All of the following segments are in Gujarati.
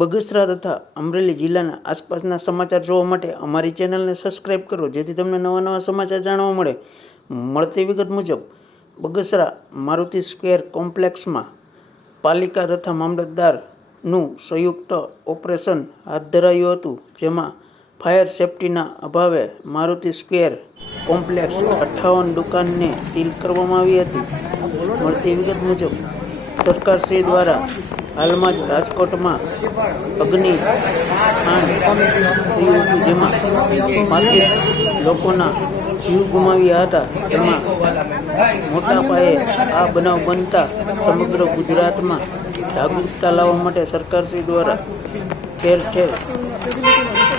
બગસરા તથા અમરેલી જિલ્લાના આસપાસના સમાચાર જોવા માટે અમારી ચેનલને સબસ્ક્રાઈબ કરો, જેથી તમને નવા નવા સમાચાર જાણવા મળે. મળતી વિગત મુજબ બગસરા મારુતિ સ્ક્વેર કોમ્પ્લેક્સમાં પાલિકા તથા મામલતદારનું સંયુક્ત ઓપરેશન હાથ ધરાયું હતું, જેમાં ફાયર સેફટીના અભાવે મારુતિ સ્ક્વેર કોમ્પ્લેક્સ 58 દુકાનને સીલ કરવામાં આવી હતી. મળતી વિગત મુજબ સરકારશ્રી દ્વારા હાલમાં જ રાજકોટમાં અગ્નિકાંડ થયું હતું, જેમાં 35 લોકોના જીવ ગુમાવ્યા હતા. જેમાં મોટા પાયે આ બનાવ બનતા સમગ્ર ગુજરાતમાં જાગૃતતા લાવવા માટે સરકારશ્રી દ્વારા ઠેર ઠેર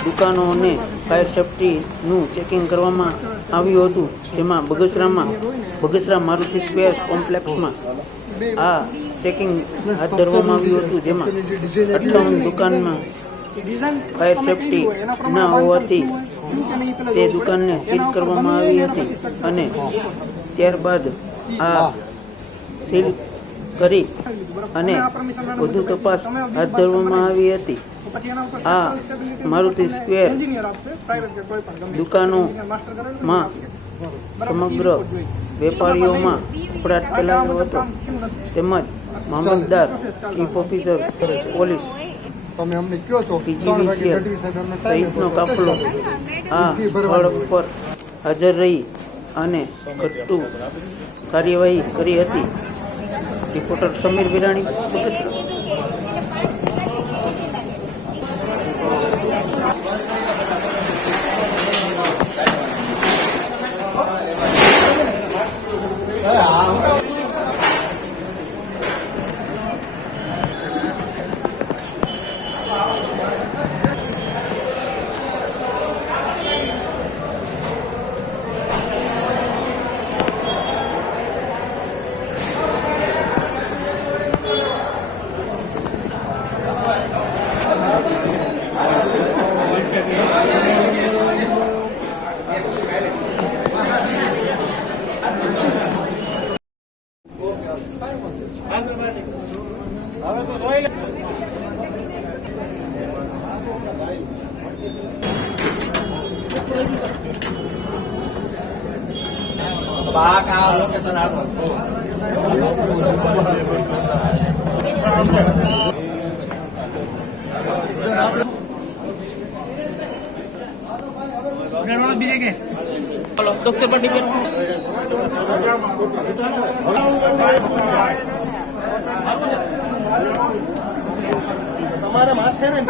દુકાનો અને ફાયર સેફટીનું ચેકિંગ કરવામાં આવ્યું હતું. જેમાં બગસરા મારુતિ સ્ક્વેર કોમ્પ્લેક્સમાં આ ચેકિંગ હાથ ધરવામાં આવ્યું હતું, જેમાં 58 દુકાનમાં ફાયર સેફટી ન હોવાથી તે દુકાનને સીલ કરવામાં આવી હતી અને ત્યારબાદ આ સીલ કરી અને વધુ તપાસ હાથ ધરવામાં આવી હતી. આ મારુતિ સ્ક્વેર દુકાનોમાં સમગ્ર વેપારીઓમાં ઉકળાટ ફેલાયો હતો, તેમજ મામલતદાર, ચીફ ઓફિસર પોલીસ, પીજીવીસીએલ સહિતનો કાફલો આ સ્થળ પર હાજર રહી અને ઘટતું કાર્યવાહી કરી હતી. રિપોર્ટર સમીર વિરાણી, બગસરા. ડોક્ટર પર ડિપેન્ડ તમારે માથે ને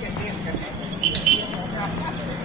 કે સેમ કરતા